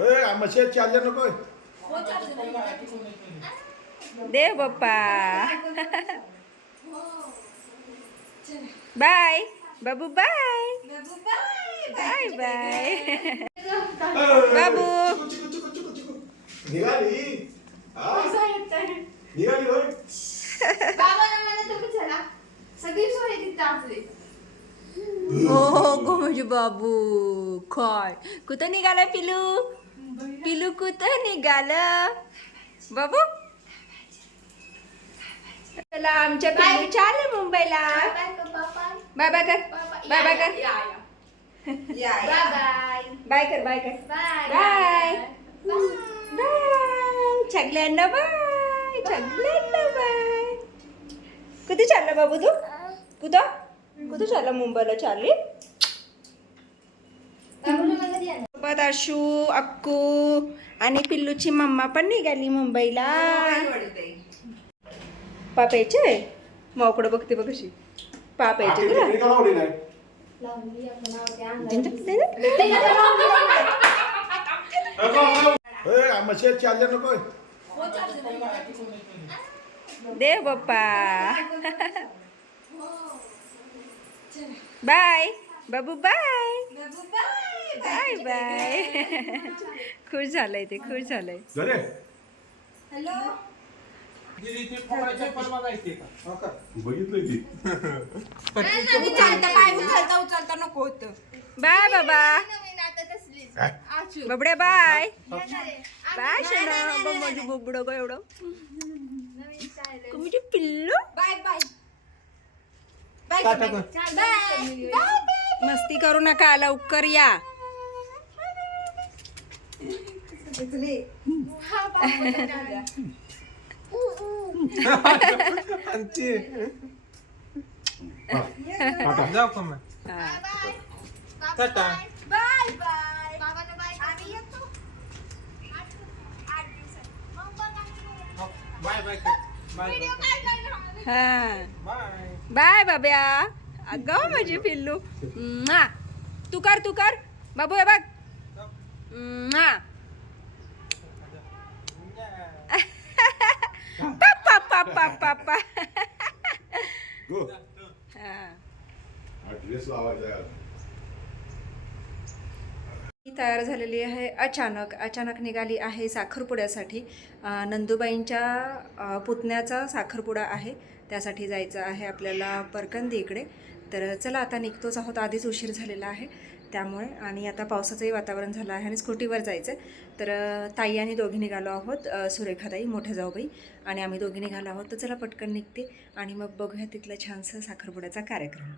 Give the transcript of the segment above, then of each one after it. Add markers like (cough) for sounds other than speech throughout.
ए machine charger नको देव बाप्पा बाय बाबू बाय बाय बाय बाबू. चिकू चिकू चिकू चिकू चिकू निघाली हा? निघाली होय सगळी सोय तिथं आपली हो गो म्हणजे बाबू काय कुठं निघाला पिलू पिलू कुठं निघालं बाबू चला आमच्या पिलू चालू मुंबईला बाय बाय बाय बाय कर बाय बाय कर बाय बाय बाय कर बाय कर बाय बाय बाय सगळ्यांना बाय सगळ्यांना बाय कुठे चालला बाबू तू कुठं कुठं चालला मुंबईला चालली आशू अक्कू आणि पिल्लूची मम्मा पण निघाली मुंबईला. पाप यायचे? मावकडं बघते बघ कशी पाप यायचे तुला? टिकली का लावली नाही? दिन- दिन- दिन- ए मशीन चार्जर नको. देव बाप्पा बाय. बाबू बाय. बाय. बाय खुश झालंय ते खुश झालंय. घरे बघितलं की? बाय बाबा. बबड्या बाय. बाय शना माझी बोबड ग एवढं. म्हणजे पिल्लू. Bye bye. मस्ती करू नका लवकर या. का मग हा. Tata bye bye. बाबाला बाय। आम्ही येतो आठ दिवसात मग बघा बाय बाय बाय बाय हा बाय बाय बाब्या अगं माझी पिल्लू। म्वा. तू कर तू कर। बाबू हे बघ म्वा. पापा पापा पापा गो ड्रेस लावायचा आहे आज. ती तयार झालेली आहे अचानक. अचानक निघाली आहे साखरपुड्यासाठी. नंदुबाईंच्या पुतण्याचा साखरपुडा आहे. त्यासाठी जायचं आहे आपल्याला परकंदी इकडे. तर चला आता निघतोच आहोत. आधीच उशीर झालेला आहे. त्यामुळे. आणि आता पावसाचंही वातावरण झालं आहे आणि स्कूटीवर जायचं आहे तर ताई आणि दोघी निघालो आहोत सुरेखाताई मोठ्या जाऊबाई. आणि आम्ही दोघी निघालो आहोत तर चला पटकन निघते आणि मग बघूया तिथलं छानसा साखरपुड्याचा कार्यक्रम.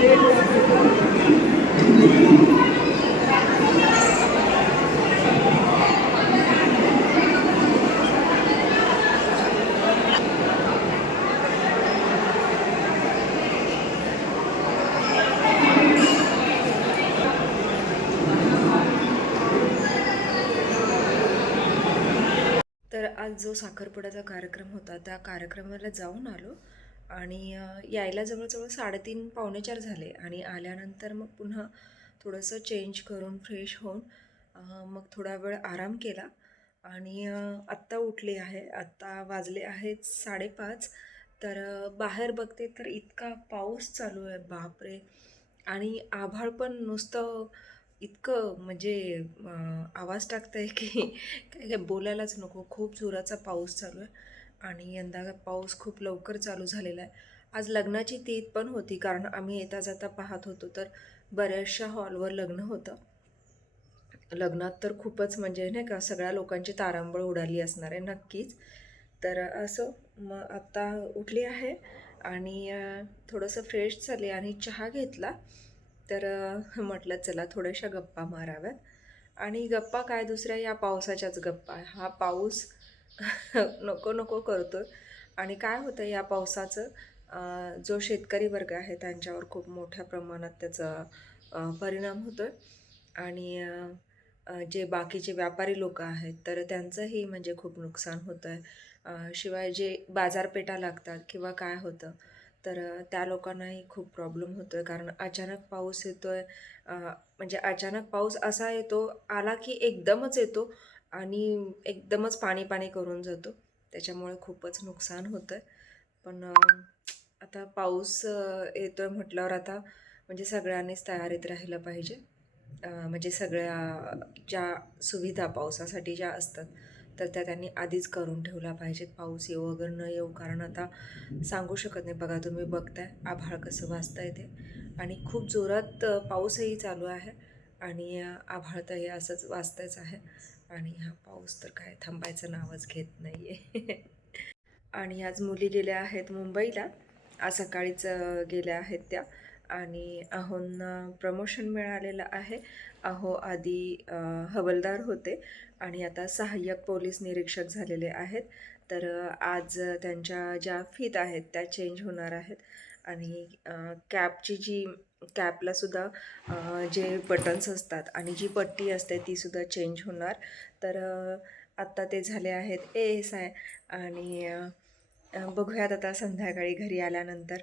तर आज जो साखरपुड्याचा कार्यक्रम होता त्या कार्यक्रमाला जाऊन आलो आणि यायला जवळजवळ साडेतीन पावणे चार झाले आणि आल्यानंतर मग पुन्हा थोडंसं चेंज करून फ्रेश होऊन मग थोडा वेळ आराम केला आणि आत्ता उठले आहे. आत्ता वाजले आहेत साडेपाच. तर बाहेर बघते तर इतका पाऊस चालू आहे बापरे! आणि आभाळ पण नुसतं इतकं म्हणजे आवाज टाकतंय की काय काय बोलायलाच नको. खूप जोराचा पाऊस चालू आहे आणि यंदा पाऊस खूप लवकर चालू झालेला आहे. आज लग्नाची तीत पण होती कारण आम्ही येता जाता पाहत होतो तर बऱ्याचशा हॉलवर लग्न होतं. लग्नात तर खूपच म्हणजे नाही का सगळ्या लोकांची तारांबळ उडाली असणार आहे नक्कीच. तर असं मग आत्ता उठली आहे आणि थोडंसं फ्रेश झाले आणि चहा घेतला. तर म्हटलं चला थोड्याशा गप्पा माराव्यात. आणि गप्पा काय दुसऱ्या? या पावसाच्याच गप्पा. हा पाऊस (laughs) नको नको करतो आणि काय होतं या पावसाचं? जो शेतकरी वर्ग आहे त्यांच्यावर खूप मोठ्या प्रमाणात त्याचा परिणाम होतो आहे आणि जे बाकीचे व्यापारी लोक आहेत तर त्यांचंही म्हणजे खूप नुकसान होतं आहे शिवाय जे बाजारपेठा लागतात किंवा काय होतं तर त्या लोकांनाही खूप प्रॉब्लेम होतो आहे कारण अचानक पाऊस येतो आहे म्हणजे अचानक पाऊस असा येतो आला की एकदमच येतो आणि एकदमच पाणी पाणी करून जातो. त्याच्यामुळे खूपच नुकसान होतं आहे पण आता पाऊस येतो आहे म्हटल्यावर आता म्हणजे सगळ्यांनीच तयारीत राहिलं पाहिजे. म्हणजे सगळ्या ज्या सुविधा पावसासाठी ज्या असतात तर त्या त्यांनी आधीच करून ठेवल्या पाहिजेत. पाऊस येऊ वगैरे न येऊ कारण आता सांगू शकत नाही. बघा तुम्ही बघताय आभाळ कसं वाचता ते. आणि खूप जोरात पाऊसही चालू आहे. आणि आभाळ तर हे असंच वाजतंच आहे. आणि हा पाऊस तर काय थांबायचं नावच घेत नाही आहे (laughs) आणि आज मुली गेल्या आहेत मुंबईला. आज सकाळीच गेल्या आहेत त्या. आणि अहोंना प्रमोशन मिळालेलं आहे. अहो आधी हवलदार होते आणि आता सहाय्यक पोलीस निरीक्षक झालेले आहेत. तर आज त्यांच्या ज्या फीत आहेत त्या चेंज होणार आहेत. आणि कॅपची जी कॅपलासुद्धा जे बटन्स असतात आणि जी पट्टी असते तीसुद्धा चेंज होणार. तर आत्ता ते झाले आहेत ए एस आय आणि बघूयात आता संध्याकाळी घरी आल्यानंतर.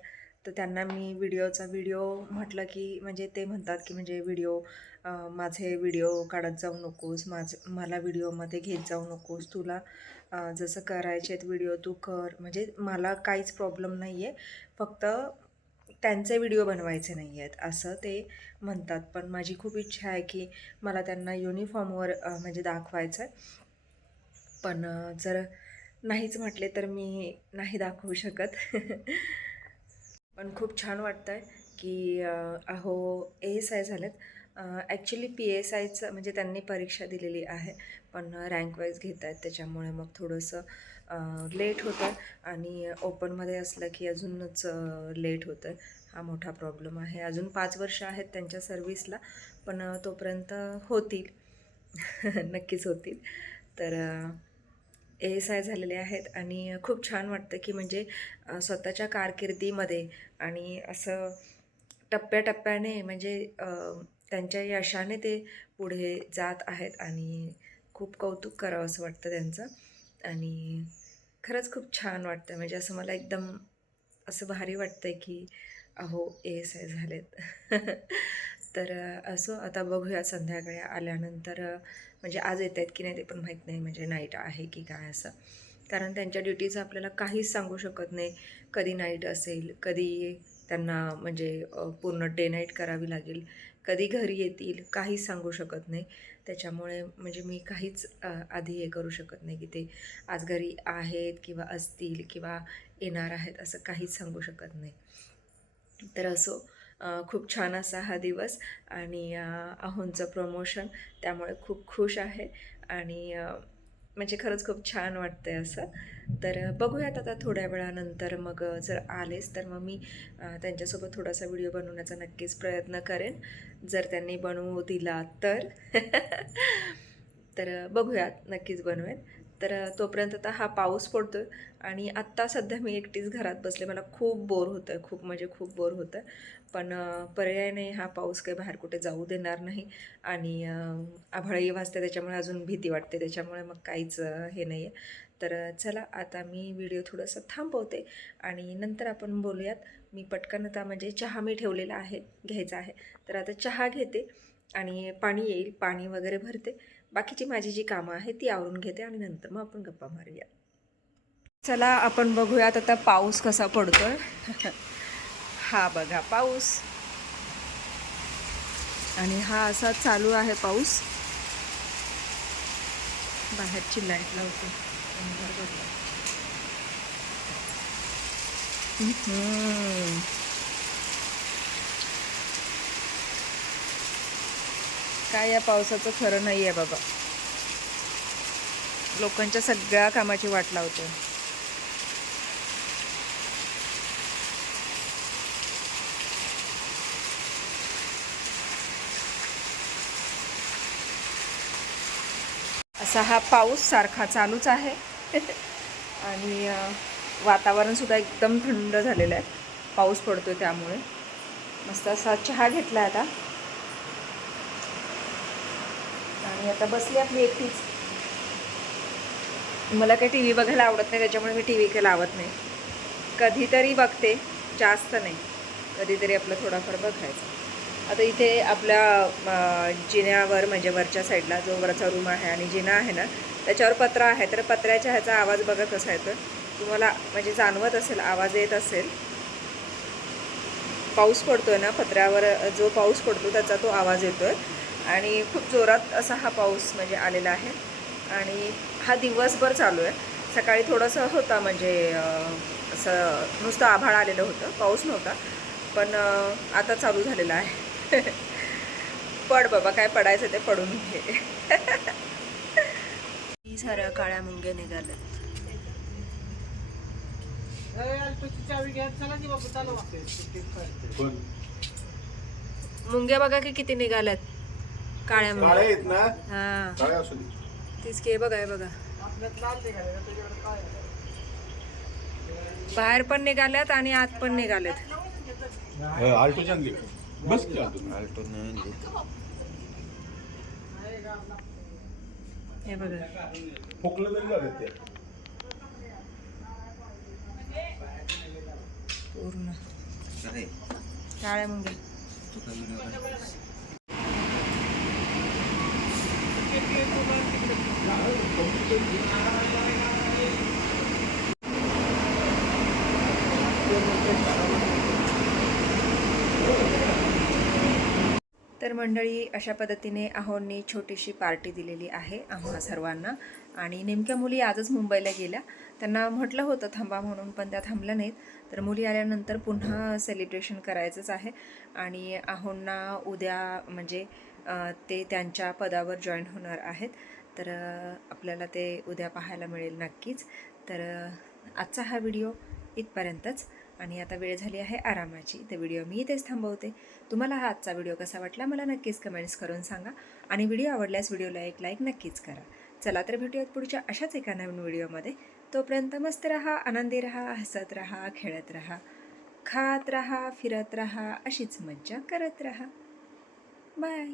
तर त्यांना मी व्हिडिओचा व्हिडिओ म्हटलं की म्हणजे ते म्हणतात की म्हणजे व्हिडिओ माझे व्हिडिओ काढत जाऊ नकोस माझ मला व्हिडिओमध्ये घेत जाऊ नकोस तुला जसं करायचे आहेत व्हिडिओ तू कर. म्हणजे मला काहीच प्रॉब्लेम नाही आहे फक्त त्यांचे व्हिडिओ बनवायचे नाही आहेत असं ते म्हणतात. पण माझी खूप इच्छा आहे की मला त्यांना युनिफॉर्मवर म्हणजे दाखवायचं आहे पण जर नाहीच म्हटले तर मी नाही दाखवू शकत. (laughs) पण खूप छान वाटतं आहे की अहो ए एस आय झालेत. ॲक्च्युली पी एस आयचं म्हणजे त्यांनी परीक्षा दिलेली आहे पण रँक वाईज घेत आहेत त्याच्यामुळे मग थोडंसं लेट होतं आणि ओपनमध्ये असलं की अजूनच लेट होतं हा मोठा प्रॉब्लेम आहे. अजून पाच वर्ष आहेत त्यांच्या सर्विसला पण तोपर्यंत होतील. (laughs) नक्कीच होतील. तर ए एस आय झालेले आहेत आणि खूप छान वाटतं की म्हणजे स्वतःच्या कारकिर्दीमध्ये आणि असं टप्प्याटप्प्याने म्हणजे त्यांच्या यशाने ते पुढे जात आहेत आणि खूप कौतुक करावं असं वाटतं त्यांचं. आणि खरंच खूप छान वाटतं म्हणजे असं मला एकदम असं भारी वाटतं आहे की अहो एस आय झालेत. (laughs) तर असो आता बघूया संध्याकाळी आल्यानंतर म्हणजे आज येत आहेत की नाही ते पण माहीत नाही. म्हणजे नाईट आहे की काय असं. कारण त्यांच्या ड्युटीचं आपल्याला काहीच सांगू शकत नाही. कधी नाईट असेल कधी त्यांना म्हणजे पूर्ण डे नाईट करावी लागेल कधी घरी येतील काहीच सांगू शकत नाही. त्याच्यामुळे म्हणजे मी काहीच आधी हे करू शकत नाही की ते आज घरी आहेत किंवा असतील किंवा येणार आहेत असं काहीच सांगू शकत नाही. तर असो खूप छान असा हा दिवस आणि अहोंचं प्रमोशन त्यामुळे खूप खुश आहे आणि म्हणजे खरंच खूप छान वाटतं आहे असं. तर बघूयात आता थोड्या वेळानंतर मग जर आलेच तर मग मी त्यांच्यासोबत थोडासा व्हिडिओ बनवण्याचा नक्कीच प्रयत्न करेन. जर त्यांनी बनवू दिला तर. (laughs) तर बघूयात नक्कीच बनवेन. तर तोपर्यंत आता हा पाऊस पडतो आहे आणि आत्ता सध्या मी एकटीच घरात बसले. मला खूप बोर होतं आहे खूप म्हणजे खूप बोर होतं पण पर्याय नाही हा पाऊस काही बाहेर कुठे जाऊ देणार नाही आणि आभाळही वाजते त्याच्यामुळे अजून भीती वाटते त्याच्यामुळे मग काहीच हे नाही आहे तर चला आता मी व्हिडिओ थोडंसं थांबवते आणि नंतर आपण बोलूयात. मी पटकन आता म्हणजे चहा मी ठेवलेला आहे घ्यायचा आहे. तर आता चहा घेते आणि पाणी येईल पाणी वगैरे भरते. बाकीची माझी जी कामं आहेत ती आवरून घेते आणि नंतर मग आपण गप्पा मारूया चला आपण बघूयात आता पाऊस कसा पडतोय. (laughs) हा बघा पाऊस. आणि हा असा चालू आहे पाऊस. बाहेरची लाइट लावते. अंधार पडला. काय या पावसाचं खरं नाही आहे बाबा. लोकांच्या सगळ्या कामाची वाट लावतोय. असा हा पाऊस सारखा चालूच आहे. (laughs) आणि वातावरण वातावरणसुद्धा एकदम थंड झालेलं आहे. पाऊस पडतोय त्यामुळे. मस्त असा चहा घेतला आता. मी आता बसली आपली एकटीच. मला काही टी व्ही बघायला आवडत नाही त्याच्यामुळे मी टी व्ही काही लावत नाही. कधीतरी बघते जास्त नाही. कधीतरी आपलं थोडाफार बघायचं. आता इथे आपल्या जिन्यावर म्हणजे वरच्या साईडला जो वरचा रूम आहे आणि जिना आहे ना त्याच्यावर पत्रा आहे. तर पत्र्याच्या ह्याचा आवाज बघा कसा येतो तुम्हाला म्हणजे जाणवत असेल आवाज येत असेल. पाऊस पडतोय ना पत्र्यावर जो पाऊस पडतो त्याचा तो आवाज येतोय. आणि खूप जोरात असा हा पाऊस म्हणजे आलेला आहे. आणि हा दिवसभर चालू आहे. सकाळी थोडंसं होता म्हणजे असं नुसतं आभाळ आलेलं होतं. पाऊस नव्हता. पण आता चालू झालेला आहे. (laughs) पड बाबा काय पडायचं ते पडून घे. (laughs) साऱ्या काळ्या मुंग्या निघाल्या मुंग्या बघा की किती निघाल्यात. काळ्या काळे मुंग्या आहेत ना? हा. काळे असू दे. तीच की हे बघा हे बघा? बाहेर पण निघाल्यात आणि आत पण निघाल्यात. आणली बस की आल्टो हे बघा. खोकलं तरी लागत ते. पूर्ण. काळ्या मुंग्या. तर मंडळी अशा पद्धतीने अहोंनी छोटीशी पार्टी दिलेली आहे आम्हा सर्वांना. आणि नेमक्या मुली आजच मुंबईला गेल्या. त्यांना म्हटलं होतं थांबा म्हणून पण त्या थांबल्या नाहीत. तर मुली आल्यानंतर पुन्हा सेलिब्रेशन करायचंच आहे. आणि अहोंना उद्या म्हणजे ते त्यांच्या पदावर जॉईन होणार आहेत. तर आपल्याला ते उद्या पाहायला मिळेल नक्कीच. तर आजचा हा व्हिडिओ इथपर्यंतच आणि आता वेळ झाली आहे आरामाची. तर व्हिडिओ मी इथेच थांबवते. तुम्हाला हा आजचा व्हिडिओ कसा वाटला मला नक्कीच कमेंट्स करून सांगा आणि व्हिडिओ आवडल्यास व्हिडिओला एक लाईक नक्कीच करा. चला तर भेटूयात पुढच्या अशाच एका नवीन व्हिडिओमध्ये. तोपर्यंत मस्त रहा आनंदी रहा हसत रहा खेळत रहा खात रहा फिरत रहा अशीच मज्जा करत रहा. बाय.